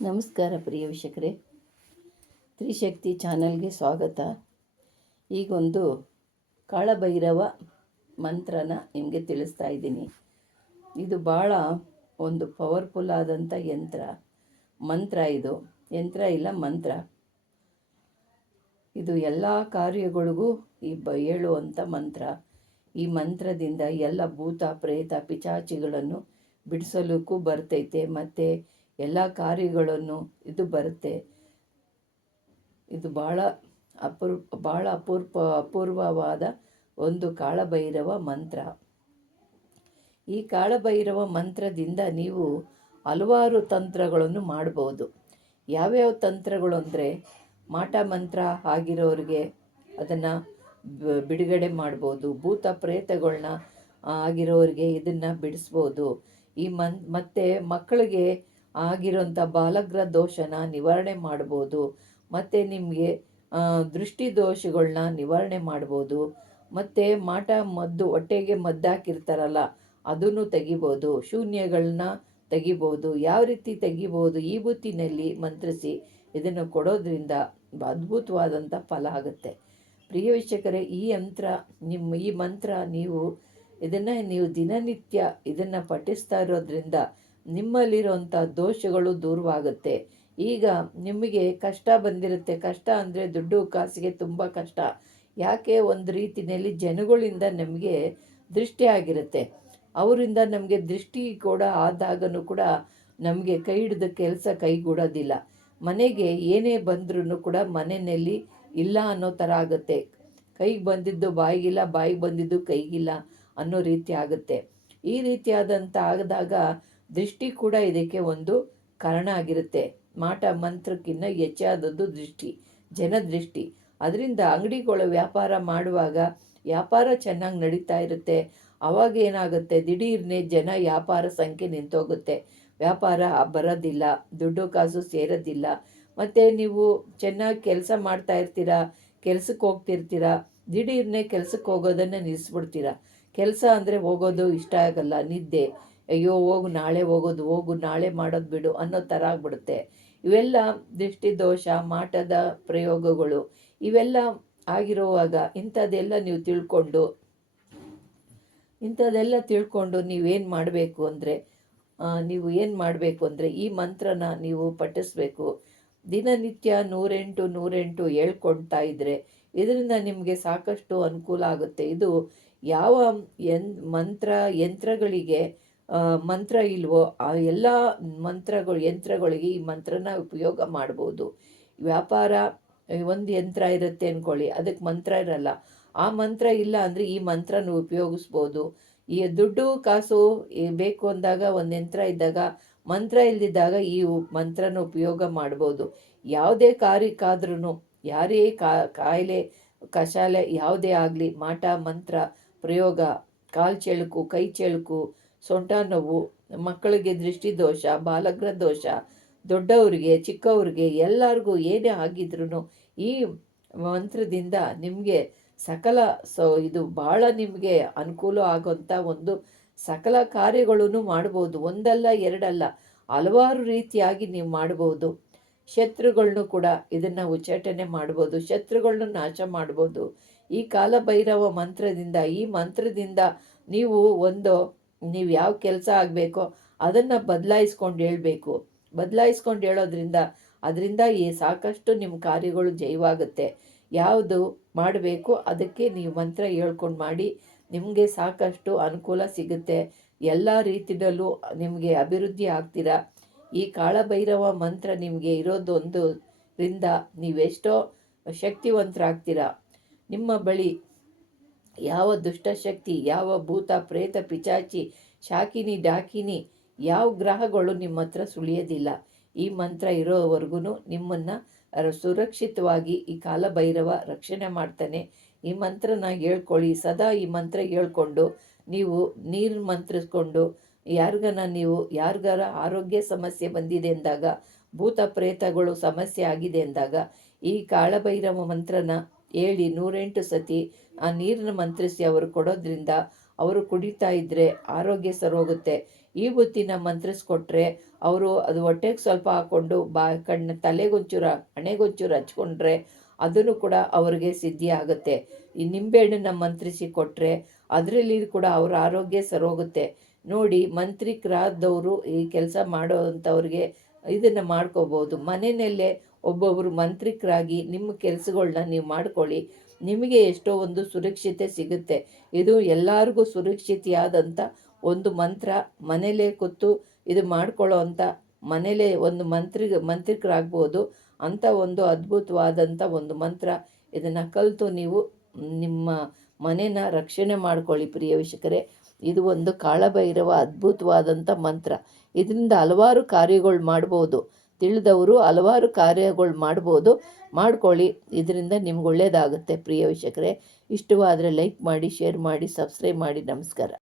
ನಮಸ್ಕಾರ ಪ್ರಿಯ ವೀಕ್ಷಕರೇ. ತ್ರಿಶಕ್ತಿ ಚಾನಲ್ಗೆ ಸ್ವಾಗತ. ಈಗೊಂದು ಕಾಳಭೈರವ ಮಂತ್ರನ ನಿಮಗೆ ತಿಳಿಸ್ತಾ ಇದ್ದೀನಿ. ಇದು ಭಾಳ ಒಂದು ಪವರ್ಫುಲ್ ಆದಂಥ ಯಂತ್ರ. ಮಂತ್ರ ಇದು. ಯಂತ್ರ ಇಲ್ಲ, ಮಂತ್ರ. ಇದು ಎಲ್ಲ ಕಾರ್ಯಗಳಿಗೂ ಈ ಬ ಹೇಳುವಂಥ ಮಂತ್ರ. ಈ ಮಂತ್ರದಿಂದ ಎಲ್ಲ ಭೂತ, ಪ್ರೇತ, ಪಿಚಾಚಿಗಳನ್ನು ಬಿಡಿಸಲಿಕ್ಕೂ ಬರ್ತೈತೆ. ಮತ್ತು ಎಲ್ಲ ಕಾರ್ಯಗಳನ್ನು ಇದು ಬರುತ್ತೆ. ಇದು ಭಾಳ ಅಪೂರ್ವ ಭಾಳ ಅಪೂರ್ವ ಅಪೂರ್ವವಾದ ಒಂದು ಕಾಳಭೈರವ ಮಂತ್ರ. ಈ ಕಾಳಭೈರವ ಮಂತ್ರದಿಂದ ನೀವು ಹಲವಾರು ತಂತ್ರಗಳನ್ನು ಮಾಡ್ಬೋದು. ಯಾವ್ಯಾವ ತಂತ್ರಗಳು ಅಂದರೆ ಮಾಟ ಮಂತ್ರ ಆಗಿರೋರಿಗೆ ಅದನ್ನು ಬಿಡುಗಡೆ ಮಾಡ್ಬೋದು. ಭೂತ ಪ್ರೇತಗಳನ್ನ ಆಗಿರೋರಿಗೆ ಇದನ್ನು ಬಿಡಿಸ್ಬೋದು. ಈ ಮನ್, ಮತ್ತು ಮಕ್ಕಳಿಗೆ ಆಗಿರೋಂಥ ಬಾಲಗ್ರ ದೋಷನ ನಿವಾರಣೆ ಮಾಡ್ಬೋದು. ಮತ್ತು ನಿಮಗೆ ದೃಷ್ಟಿ ದೋಷಗಳನ್ನ ನಿವಾರಣೆ ಮಾಡ್ಬೋದು. ಮತ್ತು ಮಾಟ ಮದ್ದು, ಹೊಟ್ಟೆಗೆ ಮದ್ದಾಕಿರ್ತಾರಲ್ಲ ಅದನ್ನು ತೆಗಿಬೋದು. ಶೂನ್ಯಗಳನ್ನ ತೆಗಿಬೋದು. ಯಾವ ರೀತಿ ತೆಗಿಬೋದು? ಈ ಬುತ್ತಿನಲ್ಲಿ ಮಂತ್ರಿಸಿ ಇದನ್ನು ಕೊಡೋದ್ರಿಂದ ಅದ್ಭುತವಾದಂಥ ಫಲ ಆಗುತ್ತೆ. ಪ್ರಿಯ ವೀಕ್ಷಕರೇ, ಈ ಯಂತ್ರ, ನಿಮ್ಮ ಈ ಮಂತ್ರ ನೀವು ಇದನ್ನು ನೀವು ದಿನನಿತ್ಯ ಇದನ್ನು ಪಠಿಸ್ತಾ ಇರೋದ್ರಿಂದ ನಿಮ್ಮಲ್ಲಿರುವಂಥ ದೋಷಗಳು ದೂರವಾಗುತ್ತೆ. ಈಗ ನಿಮಗೆ ಕಷ್ಟ ಬಂದಿರುತ್ತೆ. ಕಷ್ಟ ಅಂದರೆ ದುಡ್ಡು, ಕಾಸಿಗೆ ತುಂಬ ಕಷ್ಟ. ಯಾಕೆ ಒಂದು ರೀತಿಯಲ್ಲಿ ಜನಗಳಿಂದ ನಮಗೆ ದೃಷ್ಟಿ ಆಗಿರುತ್ತೆ. ಅವರಿಂದ ನಮಗೆ ದೃಷ್ಟಿ ಕೂಡ ಆದಾಗನೂ ಕೂಡ ನಮಗೆ ಕೈ ಹಿಡಿದ ಕೆಲಸ ಕೈಗೂಡೋದಿಲ್ಲ. ಮನೆಗೆ ಏನೇ ಬಂದ್ರೂ ಕೂಡ ಮನೆಯಲ್ಲಿ ಇಲ್ಲ ಅನ್ನೋ ಥರ ಆಗುತ್ತೆ. ಕೈಗೆ ಬಂದಿದ್ದು ಬಾಯಿಗಿಲ್ಲ ಬಾಯಿಗೆ ಬಂದಿದ್ದು ಕೈಗಿಲ್ಲ ಅನ್ನೋ ರೀತಿ ಆಗುತ್ತೆ. ಈ ರೀತಿಯಾದಂಥ ಆದಾಗ ದೃಷ್ಟಿ ಕೂಡ ಇದಕ್ಕೆ ಒಂದು ಕಾರಣ ಆಗಿರುತ್ತೆ. ಮಾಟ ಮಂತ್ರಕ್ಕಿಂತ ಹೆಚ್ಚಾದದ್ದು ದೃಷ್ಟಿ ಜನ ದೃಷ್ಟಿ ಅದರಿಂದ ಅಂಗಡಿಗಳು ವ್ಯಾಪಾರ ಮಾಡುವಾಗ ವ್ಯಾಪಾರ ಚೆನ್ನಾಗಿ ನಡೀತಾ ಇರುತ್ತೆ. ಅವಾಗ ಏನಾಗುತ್ತೆ? ದಿಢೀರ್ನೇ ಜನ ವ್ಯಾಪಾರ ಸಂಖ್ಯೆ ನಿಂತೋಗುತ್ತೆ. ವ್ಯಾಪಾರ ಬರೋದಿಲ್ಲ, ದುಡ್ಡು ಕಾಸು ಸೇರೋದಿಲ್ಲ. ಮತ್ತು ನೀವು ಚೆನ್ನಾಗಿ ಕೆಲಸ ಮಾಡ್ತಾ ಇರ್ತೀರಾ? ಕೆಲ್ಸಕ್ಕೆ ಹೋಗ್ತಿರ್ತೀರ? ದಿಢೀರ್ನೇ ಕೆಲ್ಸಕ್ಕೆ ಹೋಗೋದನ್ನು ನಿಲ್ಲಿಸ್ಬಿಡ್ತೀರ ಕೆಲಸ ಅಂದರೆ ಹೋಗೋದು ಇಷ್ಟ ಆಗಲ್ಲ, ನಿದ್ದೆ. ಅಯ್ಯೋ, ಹೋಗು ನಾಳೆ ಹೋಗೋದು, ಹೋಗು ನಾಳೆ ಮಾಡೋದು ಬಿಡು ಅನ್ನೋ ಥರ ಆಗ್ಬಿಡುತ್ತೆ. ಇವೆಲ್ಲ ದೃಷ್ಟಿ ದೋಷ, ಮಾಟದ ಪ್ರಯೋಗಗಳು, ಇವೆಲ್ಲ ಆಗಿರುವಾಗ ಇಂಥದ್ದೆಲ್ಲ ನೀವು ತಿಳ್ಕೊಂಡು, ಇಂಥದ್ದೆಲ್ಲ ತಿಳ್ಕೊಂಡು ನೀವೇನು ಮಾಡಬೇಕು ಅಂದರೆ ನೀವು ಏನು ಮಾಡಬೇಕು ಅಂದರೆ ಈ ಮಂತ್ರನ ನೀವು ಪಠಿಸ್ಬೇಕು. ದಿನನಿತ್ಯ ನೂರೆಂಟು ನೂರೆಂಟು ಹೇಳ್ಕೊಳ್ತಾ ಇದ್ದರೆ ಇದರಿಂದ ನಿಮಗೆ ಸಾಕಷ್ಟು ಅನುಕೂಲ ಆಗುತ್ತೆ. ಇದು ಯಾವ ಯನ್, ಮಂತ್ರ, ಯಂತ್ರಗಳಿಗೆ ಮಂತ್ರ ಇಲ್ವೋ, ಆ ಎಲ್ಲ ಮಂತ್ರಗಳು, ಯಂತ್ರಗಳಿಗೆ ಈ ಮಂತ್ರನ ಉಪಯೋಗ ಮಾಡ್ಬೋದು. ವ್ಯಾಪಾರ ಒಂದು ಯಂತ್ರ ಇರುತ್ತೆ ಅಂದ್ಕೊಳ್ಳಿ ಅದಕ್ಕೆ ಮಂತ್ರ ಇರಲ್ಲ. ಆ ಮಂತ್ರ ಇಲ್ಲ ಅಂದರೆ ಈ ಮಂತ್ರನ ಉಪಯೋಗಿಸ್ಬೋದು. ಈ ದುಡ್ಡು, ಕಾಸು ಬೇಕು ಅಂದಾಗ ಒಂದು ಯಂತ್ರ ಇದ್ದಾಗ, ಮಂತ್ರ ಇಲ್ದಿದ್ದಾಗ ಈ ಮಂತ್ರನ ಉಪಯೋಗ ಮಾಡ್ಬೋದು. ಯಾವುದೇ ಕಾರ್ಯಕ್ಕಾದ್ರೂ ಯಾರೇ ಕಾಯಿಲೆ ಕಷಾಲೆ ಯಾವುದೇ ಆಗಲಿ, ಮಾಟ, ಮಂತ್ರ, ಪ್ರಯೋಗ, ಕಾಲು ಚೆಳುಕು, ಕೈ ಚೆಳುಕು ಸೊಂಟ ನೋವು ಮಕ್ಕಳಿಗೆ ದೃಷ್ಟಿ ದೋಷ ಬಾಲಗ್ರ ದೋಷ ದೊಡ್ಡವರಿಗೆ, ಚಿಕ್ಕವ್ರಿಗೆ ಎಲ್ಲರಿಗೂ ಏನೇ ಆಗಿದ್ರು ಈ ಮಂತ್ರದಿಂದ ನಿಮಗೆ ಸಕಲ ಸೊ, ಇದು ಭಾಳ ನಿಮಗೆ ಅನುಕೂಲ ಆಗೋಂಥ ಒಂದು ಸಕಲ ಕಾರ್ಯಗಳನ್ನು ಮಾಡ್ಬೋದು. ಒಂದಲ್ಲ, ಎರಡಲ್ಲ, ಹಲವಾರು ರೀತಿಯಾಗಿ ನೀವು ಮಾಡ್ಬೋದು. ಶತ್ರುಗಳನ್ನೂ ಕೂಡ ಇದನ್ನು ಉಚ್ಚಾಟನೆ ಮಾಡ್ಬೋದು ಶತ್ರುಗಳನ್ನು ನಾಶ ಮಾಡ್ಬೋದು. ಈ ಕಾಲಭೈರವ ಮಂತ್ರದಿಂದ, ಈ ಮಂತ್ರದಿಂದ ನೀವು ಒಂದು ನೀವು ಯಾವ ಕೆಲಸ ಆಗಬೇಕೋ ಅದನ್ನು ಬದಲಾಯಿಸ್ಕೊಂಡು ಹೇಳಬೇಕು. ಬದಲಾಯಿಸ್ಕೊಂಡು ಹೇಳೋದ್ರಿಂದ, ಅದರಿಂದ ಈ ಸಾಕಷ್ಟು ನಿಮ್ಮ ಕಾರ್ಯಗಳು ಜಯವಾಗುತ್ತೆ ಯಾವುದು ಮಾಡಬೇಕು ಅದಕ್ಕೆ ನೀವು ಮಂತ್ರ ಹೇಳ್ಕೊಂಡು ಮಾಡಿ, ನಿಮಗೆ ಸಾಕಷ್ಟು ಅನುಕೂಲ ಸಿಗುತ್ತೆ. ಎಲ್ಲ ರೀತಿಯಲ್ಲೂ ನಿಮಗೆ ಅಭಿವೃದ್ಧಿ ಆಗ್ತೀರಾ? ಈ ಕಾಳಭೈರವ ಮಂತ್ರ ನಿಮಗೆ ಇರೋದೊಂದರಿಂದ ನೀವೆಷ್ಟೋ ಶಕ್ತಿವಂತರಾಗ್ತೀರಾ. ನಿಮ್ಮ ಬಳಿ ಯಾವ ದುಷ್ಟಶಕ್ತಿ ಯಾವ ಭೂತ, ಪ್ರೇತ, ಪಿಚಾಚಿ, ಶಾಕಿನಿ, ಡಾಕಿನಿ, ಯಾವ ಗ್ರಹಗಳು ನಿಮ್ಮ ಹತ್ರ ಸುಳಿಯೋದಿಲ್ಲ. ಈ ಮಂತ್ರ ಇರೋವರೆಗೂ ನಿಮ್ಮನ್ನು ಸುರಕ್ಷಿತವಾಗಿ ಈ ಕಾಲಭೈರವ ರಕ್ಷಣೆ ಮಾಡ್ತಾನೆ. ಈ ಮಂತ್ರನ ಹೇಳ್ಕೊಳ್ಳಿ. ಸದಾ ಈ ಮಂತ್ರ ಹೇಳ್ಕೊಂಡು ನೀವು ನೀರು ಮಂತ್ರಿಸ್ಕೊಂಡು ಯಾರಿಗನ ನೀವು, ಯಾರಿಗಾರ ಆರೋಗ್ಯ ಸಮಸ್ಯೆ ಬಂದಿದೆ ಅಂದಾಗ, ಭೂತ, ಪ್ರೇತಗಳು ಸಮಸ್ಯೆ ಆಗಿದೆ ಅಂದಾಗ ಈ ಕಾಳಭೈರವ ಮಂತ್ರನ ಹೇಳಿ ನೂರೆಂಟು ಸತಿ ಆ ನೀರನ್ನು ಮಂತ್ರಿಸಿ ಅವರು ಕೊಡೋದ್ರಿಂದ ಅವರು ಕುಡಿತಾ ಇದ್ದರೆ ಆರೋಗ್ಯ ಸರೋಗುತ್ತೆ ಈ ಬುತ್ತಿನ ಮಂತ್ರಿಸ್ಕೊಟ್ರೆ ಅವರು ಅದು ಹೊಟ್ಟೆಗೆ ಸ್ವಲ್ಪ ಹಾಕ್ಕೊಂಡು ಬಾ ಕಣ್ಣು ತಲೆಗೊಂಚೂರು, ಹಣೆಗೊಂಚೂರು ಹಚ್ಕೊಂಡ್ರೆ ಅದನ್ನು ಕೂಡ ಅವರಿಗೆ ಸಿದ್ಧಿ ಆಗುತ್ತೆ. ಈ ನಿಂಬೆಹಣ್ಣನ್ನು ಮಂತ್ರಿಸಿ ಕೊಟ್ಟರೆ ಅದರಲ್ಲಿ ಕೂಡ ಅವರ ಆರೋಗ್ಯ ಸರೋಗುತ್ತೆ ನೋಡಿ ಮಂತ್ರಿಕರಾದವರು ಈ ಕೆಲಸ ಮಾಡೋ ಅಂಥವ್ರಿಗೆ ಇದನ್ನು ಮಾಡ್ಕೋಬೋದು. ಮನೆಯಲ್ಲೇ ಒಬ್ಬೊಬ್ಬರು ಮಂತ್ರಿಕರಾಗಿ ನಿಮ್ಮ ಕೆಲಸಗಳನ್ನ ನೀವು ಮಾಡ್ಕೊಳ್ಳಿ. ನಿಮಗೆ ಎಷ್ಟೋ ಒಂದು ಸುರಕ್ಷತೆ ಸಿಗುತ್ತೆ. ಇದು ಎಲ್ಲರಿಗೂ ಸುರಕ್ಷಿತೆಯಾದಂಥ ಒಂದು ಮಂತ್ರ. ಮನೇಲೇ ಕೂತು ಇದು ಮಾಡ್ಕೊಳ್ಳೋ ಅಂಥ ಮನೇಲೇ ಒಂದು ಮಂತ್ರಿ, ಮಂತ್ರಿಕರಾಗ್ಬೋದು. ಅಂಥ ಒಂದು ಅದ್ಭುತವಾದಂಥ ಒಂದು ಮಂತ್ರ. ಇದನ್ನು ಕಲಿತು ನೀವು ನಿಮ್ಮ ಮನೇನ ರಕ್ಷಣೆ ಮಾಡ್ಕೊಳ್ಳಿ ಪ್ರಿಯ ವೀಕ್ಷಕರೇ. ಇದು ಒಂದು ಕಾಳಭೈರವ ಅದ್ಭುತವಾದಂಥ ಮಂತ್ರ. ಇದರಿಂದ ಹಲವಾರು ಕಾರ್ಯಗಳು ಮಾಡ್ಬೋದು. ತಿಳಿದವರು ಹಲವಾರು ಕಾರ್ಯಗಳು ಮಾಡ್ಬೋದು. ಮಾಡ್ಕೊಳ್ಳಿ. ಇದರಿಂದ ನಿಮ್ಗೆ ಒಳ್ಳೆಯದಾಗುತ್ತೆ ಪ್ರಿಯ ವೀಕ್ಷಕರೇ, ಇಷ್ಟವಾದರೆ ಲೈಕ್ ಮಾಡಿ ಶೇರ್ ಮಾಡಿ ಸಬ್ಸ್ಕ್ರೈಬ್ ಮಾಡಿ. ನಮಸ್ಕಾರ.